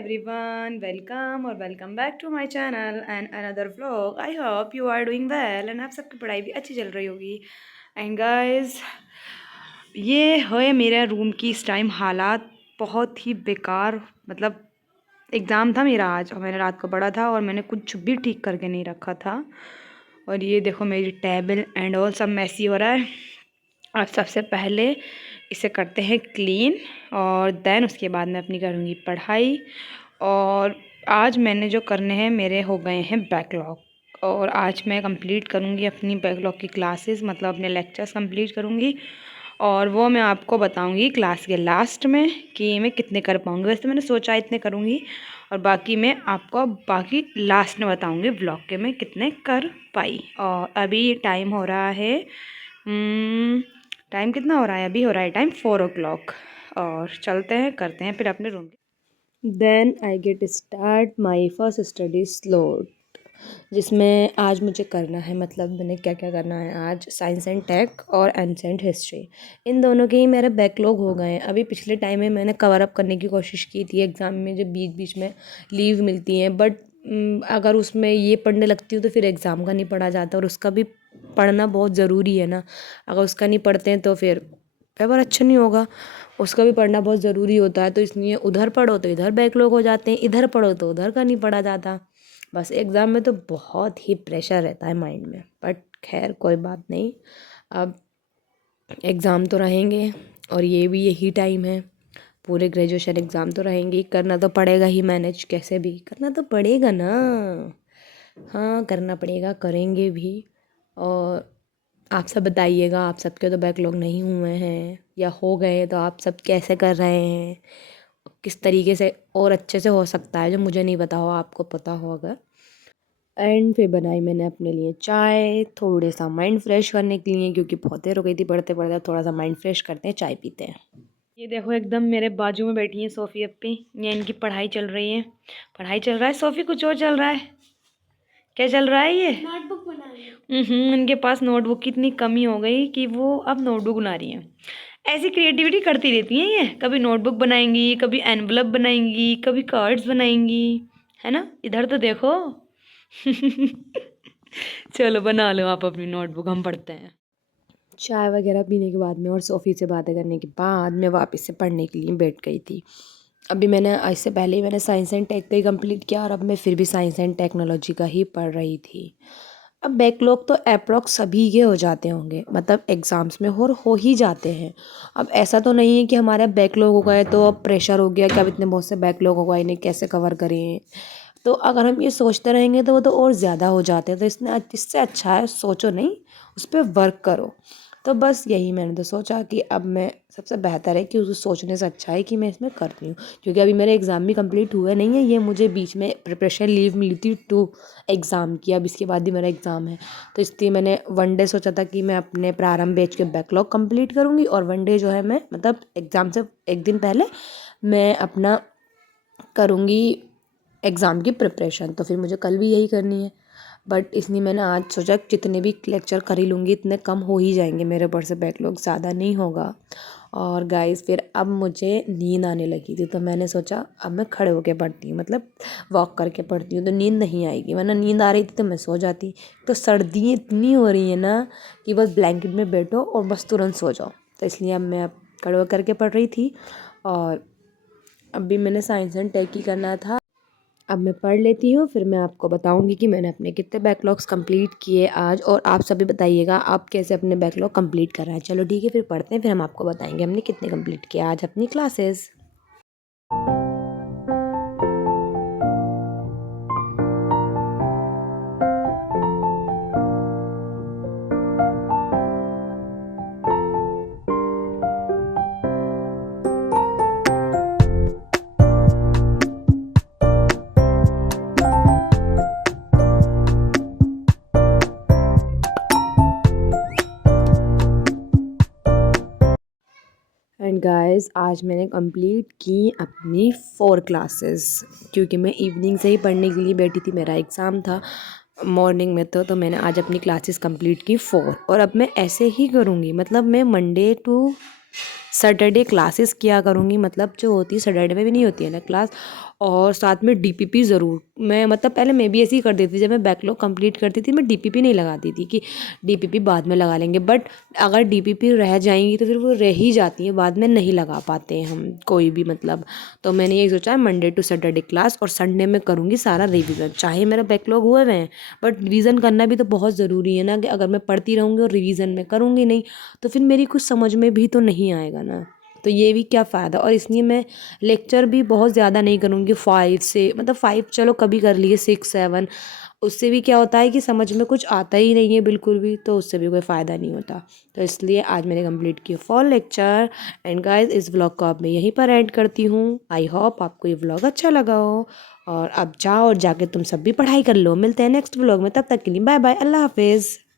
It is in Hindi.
everyone, welcome और welcome back to my channel and another vlog. I hope you are doing well and आप सबकी पढ़ाई भी अच्छी चल रही होगी. And guys, ये है मेरा रूम की इस टाइम हालात बहुत ही बेकार. मतलब एग्ज़ाम था मेरा आज और मैंने रात को पढ़ा था और मैंने कुछ भी ठीक करके नहीं रखा था. और ये देखो मेरी टेबल एंड ऑल सब मैसी हो रहा है. अब सबसे पहले इसे करते हैं क्लीन और देन उसके बाद मैं अपनी करूँगी पढ़ाई. और आज मैंने जो करने हैं मेरे हो गए हैं बैकलॉग और आज मैं कंप्लीट करूँगी अपनी बैकलॉग की क्लासेस, मतलब अपने लेक्चर्स कंप्लीट करूँगी और वो मैं आपको बताऊँगी क्लास के लास्ट में कि मैं कितने कर पाऊँगी. वैसे मैंने सोचा इतने करूँगी और बाकी मैं आपको बाकी लास्ट में बताऊँगी ब्लॉग के मैं कितने कर पाई. और अभी टाइम हो रहा है टाइम कितना हो रहा है, अभी हो रहा है टाइम 4 o'clock. और चलते हैं करते हैं फिर अपने room. Then I get start my first study slot, जिसमें आज मुझे करना है, मतलब मैंने क्या क्या करना है आज. साइंस एंड टेक और एंसेंट हिस्ट्री, इन दोनों के ही मेरे बैकलॉग हो गए हैं. अभी पिछले टाइम में मैंने कवर अप करने की कोशिश की थी एग्ज़ाम में, जो बीच बीच में लीव मिलती हैं, बट अगर उसमें ये पढ़ने लगती हूँ तो फिर एग्ज़ाम का नहीं पढ़ा जाता और उसका भी पढ़ना बहुत ज़रूरी है ना. अगर उसका नहीं पढ़ते हैं तो फिर पेपर अच्छा नहीं होगा. उसका भी पढ़ना बहुत ज़रूरी होता है, तो इसलिए उधर पढ़ो तो इधर बैकलॉग हो जाते हैं, इधर पढ़ो तो उधर का नहीं पढ़ा जाता. बस एग्ज़ाम में तो बहुत ही प्रेशर रहता है माइंड में, बट खैर कोई बात नहीं. अब एग्ज़ाम तो रहेंगे और ये भी यही टाइम है, पूरे ग्रेजुएशन एग्ज़ाम तो रहेंगे, करना तो पड़ेगा ही, मैनेज कैसे भी करना तो पड़ेगा ना. हाँ करना पड़ेगा, करेंगे भी. और आप सब बताइएगा, आप सबके तो बैकलॉग नहीं हुए हैं या हो गए हैं तो आप सब कैसे कर रहे हैं, किस तरीके से और अच्छे से हो सकता है जो मुझे नहीं पता हो आपको पता हो अगर. एंड फिर बनाई मैंने अपने लिए चाय, थोड़े सा माइंड फ्रेश करने के लिए, क्योंकि बहुत देर हो गई थी पढ़ते पढ़ते. थोड़ा सा माइंड फ्रेश करते हैं, चाय पीते हैं. ये देखो एकदम मेरे बाजू में बैठी है सोफ़ी अप्पी, ये इनकी पढ़ाई चल रही है. पढ़ाई चल रहा है सोफ़ी, कुछ और चल रहा है. क्या चल रहा है ये? नोटबुक बना रही है. इनके पास नोटबुक की इतनी कमी हो गई कि वो अब नोटबुक बना रही हैं. ऐसी क्रिएटिविटी करती रहती हैं ये, कभी नोटबुक बनाएंगी, कभी एनवलप बनाएंगी, कभी कार्ड्स बनाएंगी, है ना. इधर तो देखो. चलो बना लो आप अपनी नोटबुक, हम पढ़ते हैं. चाय वगैरह पीने के बाद में और सोफ़ी से बातें करने के बाद मैं वापस से पढ़ने के लिए बैठ गई थी. अभी मैंने इससे पहले ही मैंने साइंस एंड टेक का ही कंप्लीट किया और अब मैं फिर भी साइंस एंड टेक्नोलॉजी का ही पढ़ रही थी. अब बैकलॉग तो अप्रॉक्स सभी के हो जाते होंगे, मतलब एग्ज़ाम्स में हो ही जाते हैं. अब ऐसा तो नहीं है कि हमारा बैकलॉग हो गए तो अब प्रेशर हो गया कि अब इतने बहुत से बैकलॉग हो गए, इन्हें कैसे कवर करें. तो अगर हम ये सोचते रहेंगे तो वो तो और ज़्यादा हो जाते हैं. तो इससे अच्छा है सोचो नहीं, उस पर वर्क करो. तो बस यही मैंने तो सोचा कि अब मैं सबसे बेहतर है कि उसे सोचने से अच्छा है कि मैं इसमें करती हूँ, क्योंकि अभी मेरे एग्ज़ाम भी कंप्लीट हुए नहीं है. ये मुझे बीच में प्रिपरेशन लीव मिली थी टू एग्ज़ाम की, अब इसके बाद ही मेरा एग्ज़ाम है. तो इसलिए मैंने वन डे सोचा था कि मैं अपने प्रारंभ बैच के बैकलॉग कंप्लीट करूँगी और वन डे जो है मैं, मतलब एग्ज़ाम से एक दिन पहले मैं अपना करूँगी एग्ज़ाम की प्रिपरेशन. तो फिर मुझे कल भी यही करनी है, बट इसलिए मैंने आज सोचा जितने भी लेक्चर कर ही लूँगी इतने कम हो ही जाएंगे मेरे ऊपर से, बैकलॉग ज़्यादा नहीं होगा. और गाइस फिर अब मुझे नींद आने लगी थी, तो मैंने सोचा अब मैं खड़े होकर पढ़ती हूँ, मतलब वॉक करके पढ़ती हूँ, तो नींद नहीं आएगी. वरना नींद आ रही थी तो मैं सो जाती. तो सर्दी इतनी हो रही है ना कि बस ब्लैंकेट में बैठो और बस तुरंत सो जाओ. तो इसलिए अब मैं खड़े होकर करके पढ़ रही थी. और अब भी मैंने साइंस एंड टेक ही करना था. अब मैं पढ़ लेती हूँ, फिर मैं आपको बताऊँगी कि मैंने अपने कितने बैकलॉग्स कंप्लीट किए आज. और आप सभी बताइएगा आप कैसे अपने बैकलॉग कंप्लीट कर रहे हैं. चलो ठीक है, फिर पढ़ते हैं, फिर हम आपको बताएंगे हमने कितने कंप्लीट किए आज अपनी क्लासेस. एंड गाइस आज मैंने कंप्लीट की अपनी 4 क्लासेस, क्योंकि मैं इवनिंग से ही पढ़ने के लिए बैठी थी. मेरा एग्ज़ाम था मॉर्निंग में, तो मैंने आज अपनी क्लासेस कंप्लीट की 4. और अब मैं ऐसे ही करूँगी, मतलब मैं मंडे टू सैटरडे क्लासेस किया करूँगी, मतलब जो होती है सैटरडे में भी नहीं होती है ना क्लास। और साथ में डीपीपी ज़रूर, मैं मतलब पहले मैं भी ऐसे ही कर देती थी, जब मैं बैकलॉग कंप्लीट करती थी मैं डीपीपी नहीं लगाती थी कि डीपीपी बाद में लगा लेंगे, बट अगर डीपीपी रह जाएंगी तो फिर वो रह ही जाती है, बाद में नहीं लगा पाते हैं हम कोई भी मतलब। तो मैंने ये सोचा है मंडे टू सैटरडे क्लास, और संडे में करूँगी सारा रिवीजन, चाहे मेरा बैकलॉग हुए हुए हैं बट रिवीजन करना भी तो बहुत ज़रूरी है ना, कि अगर मैं पढ़ती रहूँगी और रिवीजन में करूँगी नहीं तो फिर मेरी कुछ समझ में भी तो नहीं आएगा ना, तो ये भी क्या फ़ायदा। और इसलिए मैं लेक्चर भी बहुत ज़्यादा नहीं करूँगी, 5 से मतलब 5 चलो कभी कर लिए, 6 7, उससे भी क्या होता है कि समझ में कुछ आता ही नहीं है बिल्कुल भी, तो उससे भी कोई फ़ायदा नहीं होता। तो इसलिए आज मैंने कंप्लीट किया फॉल लेक्चर। एंड गाइस इस व्लॉग को अब मैं यहीं पर एंड करती हूँ। आई होप आपको ये व्लॉग अच्छा लगा हो, और अब जाओ और जाके तुम सब भी पढ़ाई कर लो। मिलते हैं नेक्स्ट व्लॉग में, तब तक के लिए बाय बाय, अल्लाह हाफिज़।